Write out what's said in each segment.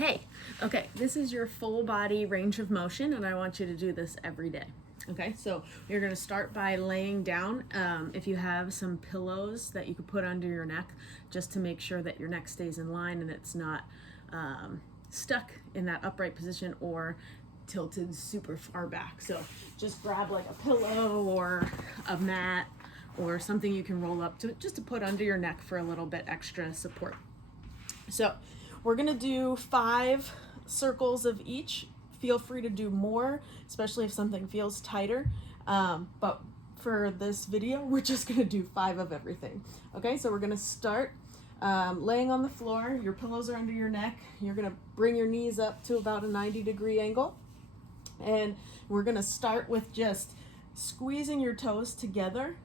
Hey, okay, this is your full body range of motion, and I want you to do this every day. Okay, so you're going to start by laying down. If you have some pillows that you could put under your neck, just to make sure that your neck stays in line and it's not stuck in that upright position or tilted super far back. So just grab like a pillow or a mat or something you can roll up to, just to put under your neck for a little bit extra support. So we're gonna do 5 circles of each. Feel free to do more, especially if something feels tighter. But for this video, we're just gonna do 5 of everything. Okay, so we're gonna start laying on the floor. Your pillows are under your neck. You're gonna bring your knees up to about a 90-degree angle. And we're gonna start with just squeezing your toes together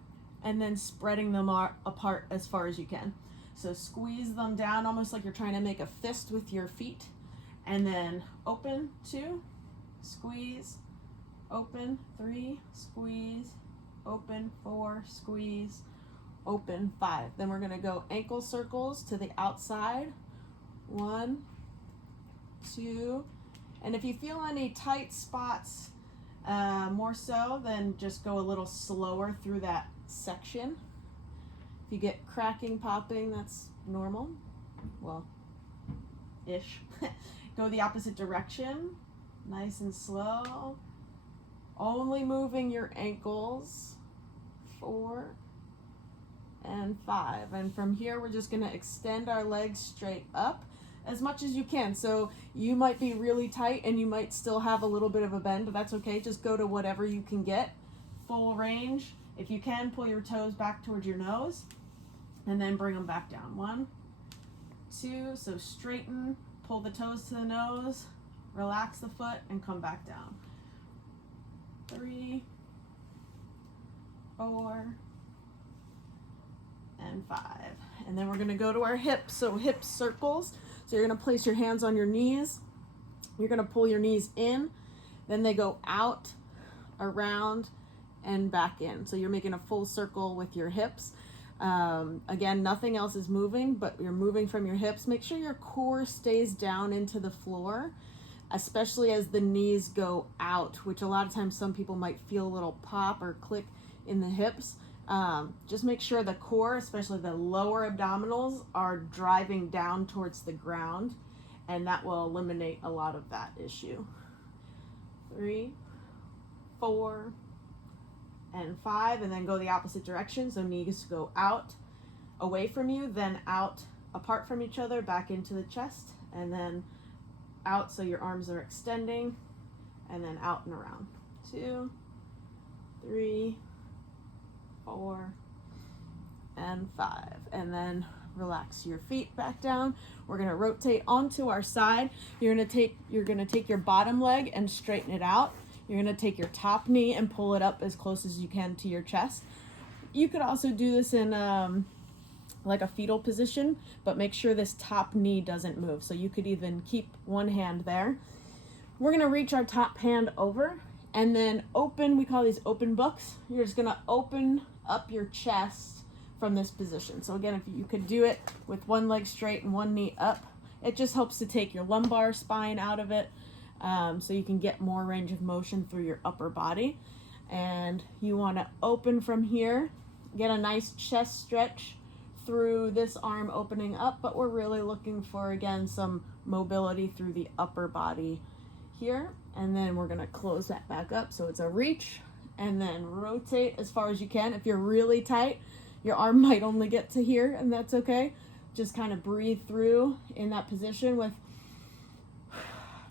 and then spreading them apart as far as you can. So squeeze them down almost like you're trying to make a fist with your feet, and then open 2, squeeze, open 3, squeeze, open 4, squeeze, open 5. Then we're gonna go ankle circles to the outside, 1, 2, and if you feel any tight spots more so, then just go a little slower through that section. If you get cracking, popping, that's normal. Well, ish. Go the opposite direction, nice and slow. Only moving your ankles, 4 and 5. And from here, we're just gonna extend our legs straight up as much as you can. So you might be really tight and you might still have a little bit of a bend, but that's okay. Just go to whatever you can get. Full range. If you can, pull your toes back towards your nose and then bring them back down. 1, 2, so straighten, pull the toes to the nose, relax the foot, and come back down. 3, 4, and 5. And then we're gonna go to our hips, so hip circles. So you're gonna place your hands on your knees. You're gonna pull your knees in, then they go out, around, and back in. So you're making a full circle with your hips. Again, nothing else is moving, but you're moving from your hips. Make sure your core stays down into the floor, especially as the knees go out, which a lot of times some people might feel a little pop or click in the hips. Just make sure the core, especially the lower abdominals, are driving down towards the ground, and that will eliminate a lot of that issue. 3, 4, and 5, and then go the opposite direction. So knees go out, away from you, then out, apart from each other, back into the chest, and then out so your arms are extending, and then out and around. 2, 3, 4, and 5. And then relax your feet back down. We're gonna rotate onto our side. You're gonna take your bottom leg and straighten it out. You're gonna take your top knee and pull it up as close as you can to your chest. You could also do this in like a fetal position, but make sure this top knee doesn't move. So you could even keep one hand there. We're gonna reach our top hand over and then open, we call these open books. You're just gonna open up your chest from this position. So again, if you could do it with one leg straight and one knee up, it just helps to take your lumbar spine out of it. So you can get more range of motion through your upper body. And you want to open from here, get a nice chest stretch through this arm opening up, but we're really looking for, again, some mobility through the upper body here. And then we're going to close that back up so it's a reach, and then rotate as far as you can. If you're really tight, your arm might only get to here, and that's okay. Just kind of breathe through in that position with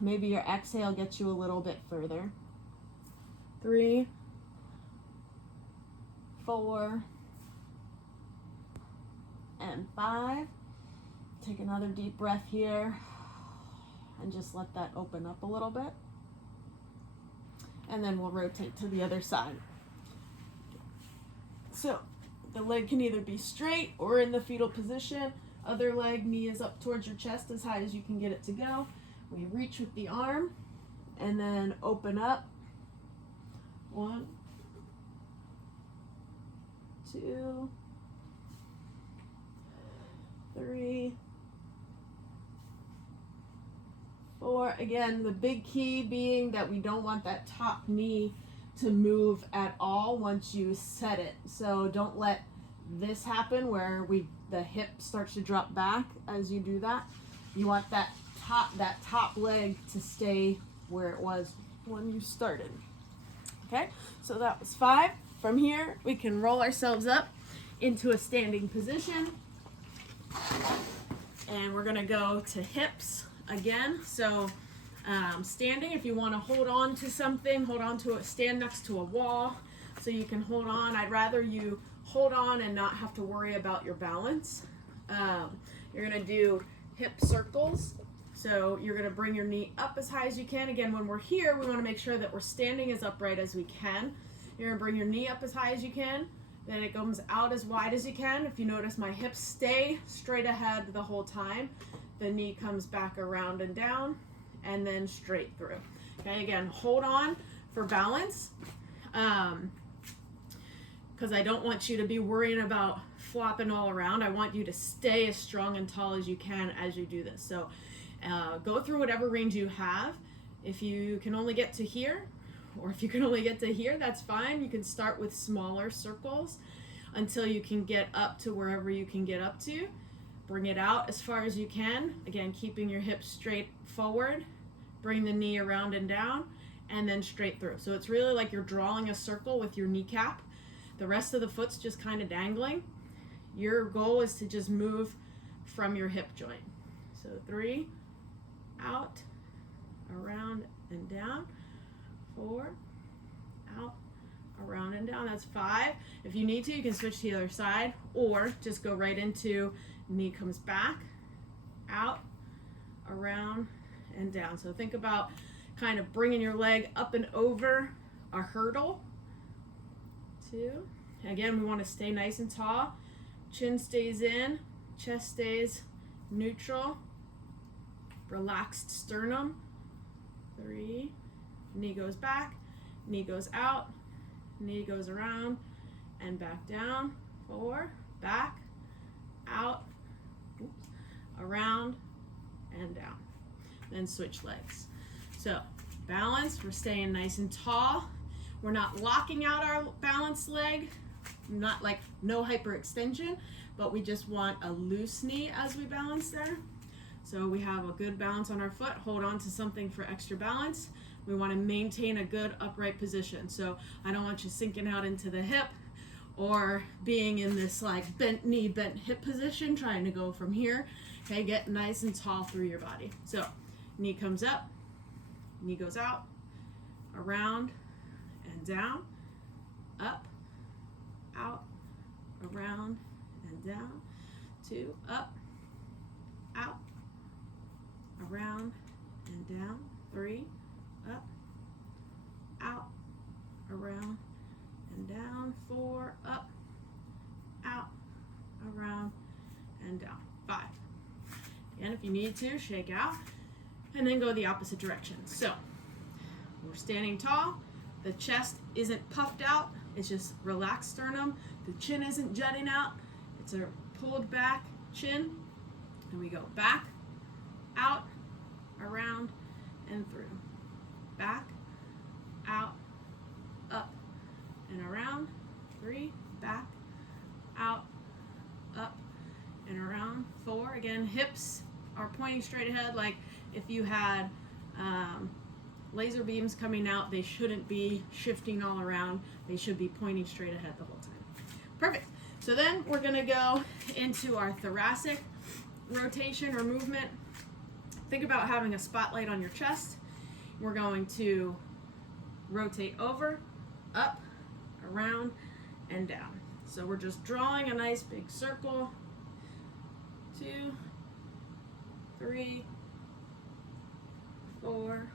maybe your exhale gets you a little bit further. 3, 4, and 5. Take another deep breath here and just let that open up a little bit. And then we'll rotate to the other side. So the leg can either be straight or in the fetal position. Other leg, knee is up towards your chest as high as you can get it to go. We reach with the arm and then open up. 1, 2, 3, 4. Again, the big key being that we don't want that top knee to move at all once you set it. So don't let this happen where the hip starts to drop back as you do that. You want that top leg to stay where it was when you started. Okay, so that was 5. From here, we can roll ourselves up into a standing position. And we're gonna go to hips again. So standing, if you wanna hold on to something, stand next to a wall so you can hold on. I'd rather you hold on and not have to worry about your balance. You're gonna do hip circles. So you're gonna bring your knee up as high as you can. Again, when we're here, we wanna make sure that we're standing as upright as we can. You're gonna bring your knee up as high as you can. Then it comes out as wide as you can. If you notice, my hips stay straight ahead the whole time. The knee comes back around and down, and then straight through. Okay, again, hold on for balance, because I don't want you to be worrying about flopping all around. I want you to stay as strong and tall as you can as you do this. So go through whatever range you have. If you can only get to here, or if you can only get to here, that's fine. You can start with smaller circles until you can get up to wherever you can get up to. Bring it out as far as you can. Again, keeping your hips straight forward. Bring the knee around and down, and then straight through. So it's really like you're drawing a circle with your kneecap. The rest of the foot's just kind of dangling. Your goal is to just move from your hip joint. So 3, out, around, and down. 4, out, around, and down. That's 5. If you need to, you can switch to the other side, or just go right into knee comes back, out, around, and down. So think about kind of bringing your leg up and over a hurdle. 2. Again, we want to stay nice and tall. Chin stays in, chest stays neutral, relaxed sternum. 3. Knee goes back, knee goes out, knee goes around and back down. 4, back, out, around, and down. Then switch legs. So balance, we're staying nice and tall. We're not locking out our balanced leg, not like no hyperextension, but we just want a loose knee as we balance there. So we have a good balance on our foot. Hold on to something for extra balance. We want to maintain a good upright position. So I don't want you sinking out into the hip or being in this like bent knee, bent hip position, trying to go from here. Okay, get nice and tall through your body. So knee comes up, knee goes out, around and down, up, out, around and down. 2, up, out, around and down. 3, up, out, around and down. 4, up, out, around and down. 5. And if you need to, shake out and then go the opposite direction. So we're standing tall. The chest isn't puffed out. It's just relaxed sternum. The chin isn't jutting out. It's a pulled back chin. And we go back, out, around, and through. Back, out, up, and around. 3, back, out, up, and around. 4, again, hips are pointing straight ahead. Like if you had laser beams coming out, they shouldn't be shifting all around. They should be pointing straight ahead the whole time. Perfect. So then we're gonna go into our thoracic rotation or movement. Think about having a spotlight on your chest. We're going to rotate over, up, around, and down. So we're just drawing a nice big circle. 2, 3, 4,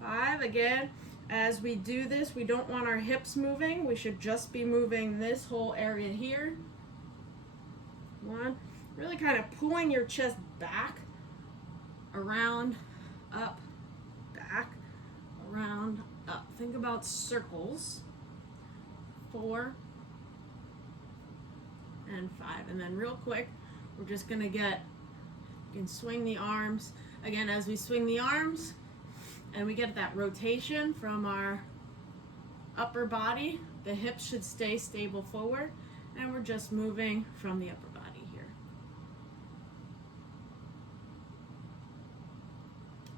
5. Again, as we do this, we don't want our hips moving. We should just be moving this whole area here. 1. Really kind of pulling your chest back, around, up, back, around, up. Think about circles. 4 and 5. And then real quick, we're just gonna get You can swing the arms. Again, as we swing the arms and we get that rotation from our upper body, the hips should stay stable forward, and we're just moving from the upper body here.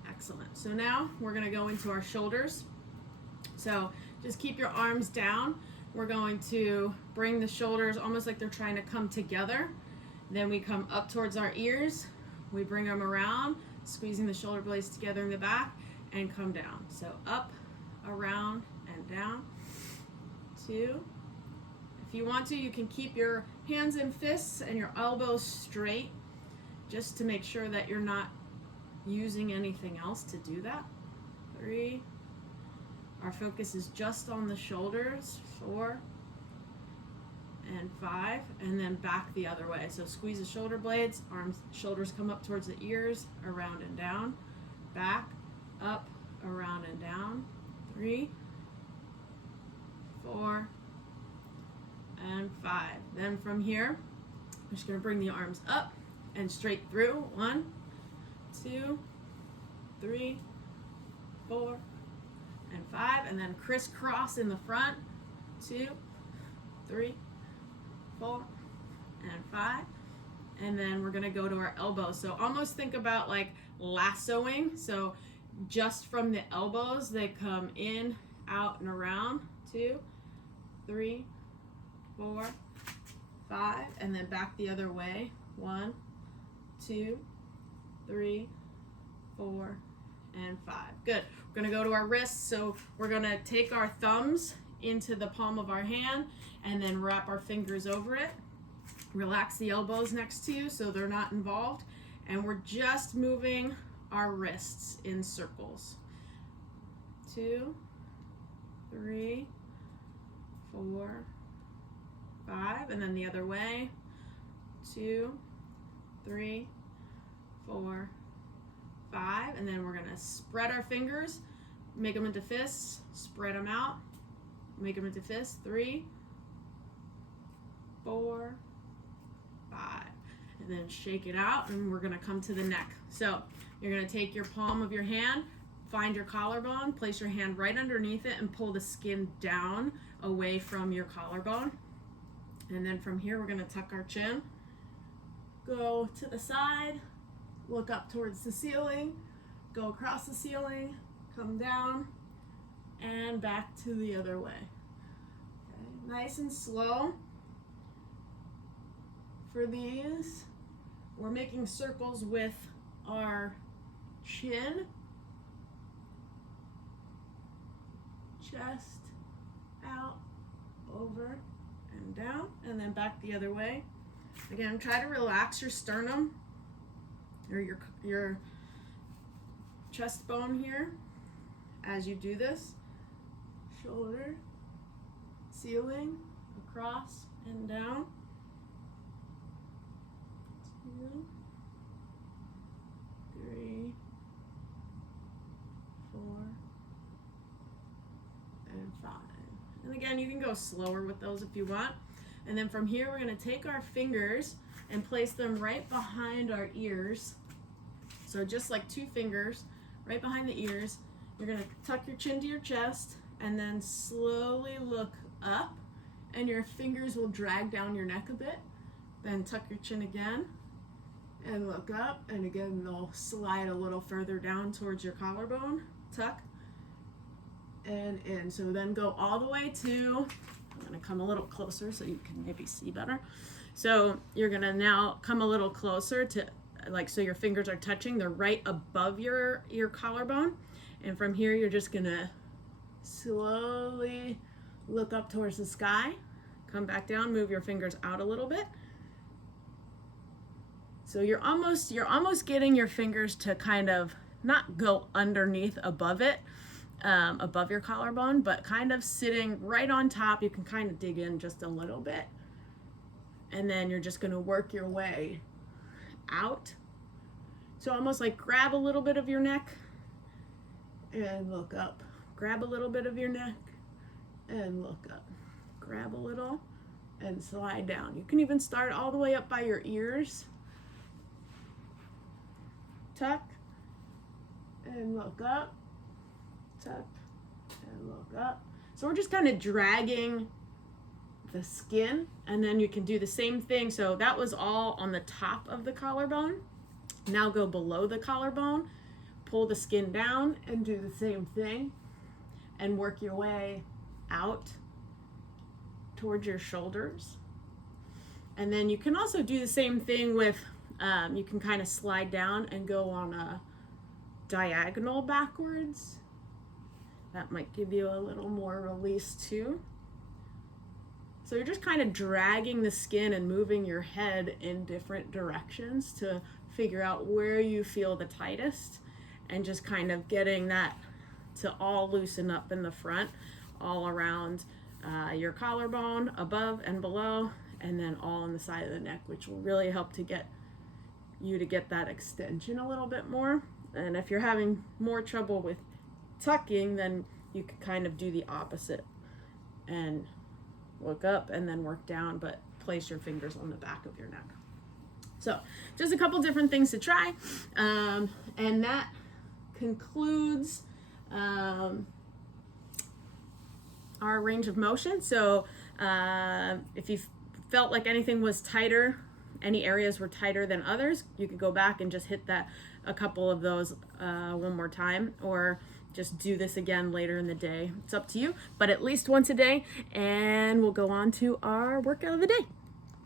Excellent. So now we're going to go into our shoulders. So just keep your arms down. We're going to bring the shoulders almost like they're trying to come together. Then we come up towards our ears. We bring them around, squeezing the shoulder blades together in the back, and come down. So up, around, and down. 2. If you want to, you can keep your hands and fists and your elbows straight, just to make sure that you're not using anything else to do that. 3. Our focus is just on the shoulders. 4 and 5, and then back the other way. So squeeze the shoulder blades, arms, shoulders come up towards the ears, around and down, back, up, around and down. 3, 4, and 5. Then from here, I'm just going to bring the arms up and straight through. 1, 2, 3, 4, and 5, and then crisscross in the front. 2, 3, 4, and 5, and then we're going to go to our elbows. So almost think about like lassoing. So just from the elbows, they come in, out, and around. 2, 3, 4, 5, and then back the other way. 1, 2, 3, 4, and 5. Good. We're going to go to our wrists. So we're going to take our thumbs into the palm of our hand and then wrap our fingers over it. Relax the elbows next to you so they're not involved, and we're just moving our wrists in circles. 2, 3, 4, 5, and then the other way. 2, 3, 4, 5, and then we're going to spread our fingers, make them into fists, spread them out, make them into fists. 3, 4, 5, and then shake it out, and we're going to come to the neck. So you're going to take your palm of your hand, find your collarbone, place your hand right underneath it, and pull the skin down away from your collarbone. And then from here, we're going to tuck our chin, go to the side, look up towards the ceiling, go across the ceiling, come down, and back to the other way. Okay. Nice and slow. For these, we're making circles with our chin, chest, out, over, and down, and then back the other way. Again, try to relax your sternum or your chest bone here as you do this. Shoulder, ceiling, across and down. 2, 3, 4, and 5. And again, you can go slower with those if you want. And then from here, we're going to take our fingers and place them right behind our ears. So just like 2 fingers right behind the ears. You're going to tuck your chin to your chest and then slowly look up, and your fingers will drag down your neck a bit. Then tuck your chin again and look up, and again they'll slide a little further down towards your collarbone. Tuck and in. So then go all the way to, I'm going to come a little closer so you can maybe see better. So you're going to now come a little closer to, like, so your fingers are touching, they're right above your collarbone. And from here, you're just going to slowly look up towards the sky, come back down, move your fingers out a little bit. So you're almost getting your fingers to kind of not go underneath above it, above your collarbone, but kind of sitting right on top. You can kind of dig in just a little bit. And then you're just going to work your way out. So almost like grab a little bit of your neck and look up. Grab a little bit of your neck and look up. Grab a little and slide down. You can even start all the way up by your ears. tuck, and look up, tuck, and look up. So we're just kind of dragging the skin, and then you can do the same thing. So that was all on the top of the collarbone. Now go below the collarbone, pull the skin down, and do the same thing, and work your way out towards your shoulders. And then you can also do the same thing with, you can kind of slide down and go on a diagonal backwards. That might give you a little more release too. So you're just kind of dragging the skin and moving your head in different directions to figure out where you feel the tightest, and just kind of getting that to all loosen up in the front, all around your collarbone, above and below, and then all on the side of the neck, which will really help to get you to get that extension a little bit more. And if you're having more trouble with tucking, then you could kind of do the opposite and look up and then work down, but place your fingers on the back of your neck. So just a couple different things to try, and that concludes our range of motion. So if you felt like anything was tighter, any areas were tighter than others, you could go back and just hit that a couple of those one more time, or just do this again later in the day. It's up to you, but at least once a day, and we'll go on to our workout of the day.